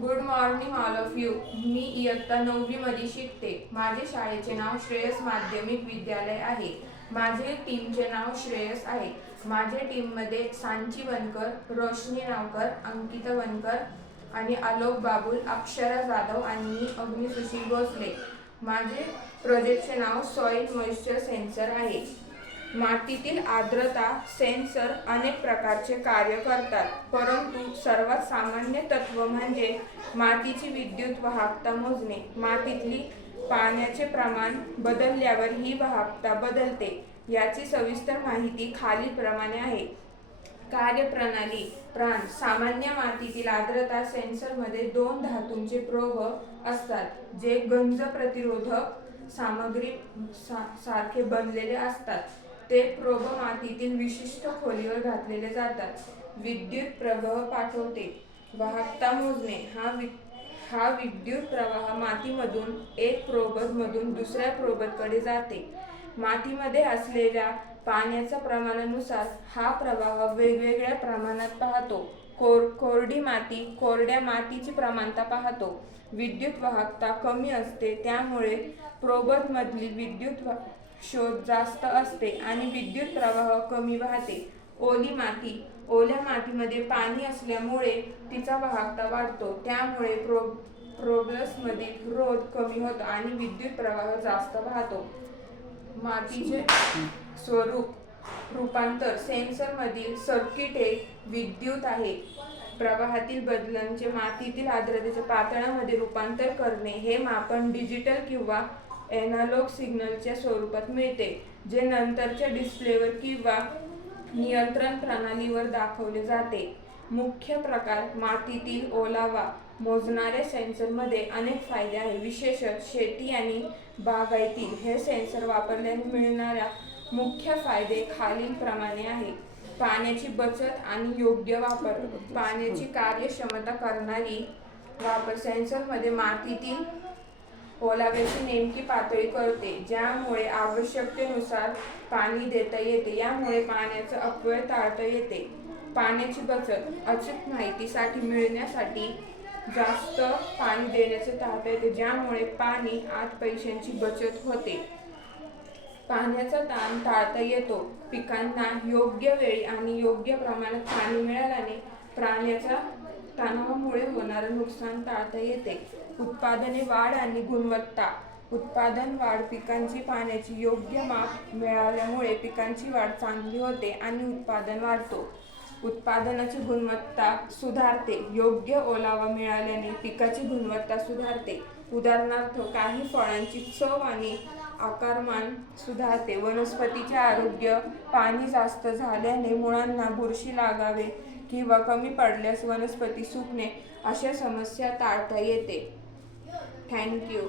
Good morning all of you. मी इयत्ता 9वी मध्ये शिकते. माझे शाळेचे नाव श्रेयस माध्यमिक विद्यालय आहे. माझे टीमचे नाव श्रेयस आहे. माझ्या टीममध्ये सांची वनकर, रोशनी नावकर, अंकिता वनकर आणि आलोक बाबुल, अक्षरा जाधव आणि मी अग्निसुशील भोसले. माझे प्रोजेक्टचे नाव सॉइल मॉइश्चर सेन्सर आहे. मातीतील आर्द्रता सेन्सर अनेक प्रकारचे कार्य करतात, परंतु सर्वात सामान्य तत्व म्हणजे मातीची विद्युत वाहकता मोजणे. मातीतली पाण्याचे प्रमाण बदलल्यावर ही वाहकता बदलते. याची सविस्तर माहिती खालीलप्रमाणे आहे. कार्यप्रणाली. प्राण. सामान्य मातीतील आर्द्रता सेन्सरमध्ये 2 धातूंचे प्रोब असतात, जे गंज प्रतिरोधक सामग्री सारखे बनलेले असतात. ते प्रोब मातीतील विशिष्ट खोलीवर घातलेले जातात. विद्युत प्रवाह पाठवते. वाहकता मोजणे. हा विद्युत प्रवाह मातीमधून एक प्रोबमधून दुसऱ्या प्रोबकडे जाते. मातीमध्ये असलेल्या पाण्याच्या प्रमाणानुसार हा प्रवाह वेगवेगळ्या प्रमाणात पाहतो. कोरडी माती कोरड्या मातीची प्रमाणता पाहतो. विद्युत वाहकता कमी असते, त्यामुळे प्रोबमधील विद्युत शोध जास्त असते आणि विद्युत प्रवाह कमी वाहते. ओली माती. ओल्या मातीमध्ये पाणी असल्यामुळे तिचा वाहकता वाढतो, त्यामुळे प्रोब्समधील रोध कमी होतो आणि विद्युत प्रवाह जास्त वाहतो. मातीचे स्वरूप. रूपांतर. सेन्सरमधील सर्किट एक विद्युत आहे. प्रवाहातील बदलांचे मातीतील आर्द्रतेच्या पातळ्यामध्ये रूपांतर करणे हे मापन डिजिटल किंवा एनालॉग सिग्नलच्या स्वरूपात मिळते, जे नंतरच्या डिस्प्लेवर किंवा नियंत्रण प्रणालीवर दाखवले जाते. मुख्य प्रकार. मातीतील ओलावा मोजणाऱ्या सेन्सरमध्ये अनेक फायदे आहेत. विशेषतः शेती आणि बागायतीत हे सेन्सर वापरल्याने मिळणाऱ्या मुख्य फायदे खालीलप्रमाणे आहेत. पाण्याची बचत आणि योग्य वापर. पाण्याची कार्यक्षमता करणारी वापर. सेन्सरमध्ये मातीतील ओलाव्याची नेमकी पातळी कळते, ज्यामुळे आवश्यकतेनुसार पाणी देता येते. यामुळे पाण्याचा अपव्यय टाळता येते. पाण्याची बचत. अचूक माहितीसाठी मिळण्यासाठी जास्त पाणी देण्याचे टाळता येते, ज्यामुळे पाणी आत पैशांची बचत होते. पाण्याचा ताण टाळता येतो. पिकांना योग्य वेळी आणि योग्य प्रमाणात पाणी मिळाल्याने पाण्याच्या तणावामुळे होणारे नुकसान टाळता येते. उत्पादने वाढ आणि गुणवत्ता. उत्पादन वाढ. पिकांची पाण्याची योग्य माप मिळाल्यामुळे पिकांची वाढ चांगली होते आणि उत्पादन वाढतो. उत्पादनाची गुणवत्ता सुधारते. योग्य ओलावा मिळाल्याने पिकाची गुणवत्ता सुधारते. उदाहरणार्थ, काही फळांची चव आणि आकारमान सुधारते. वनस्पतीचे आरोग्य. पाणी जास्त झाल्याने मुळांना बुरशी लागावे किंवा कमी पडल्यास वनस्पती सुकणे अशा समस्या टाळता येते. Thank you.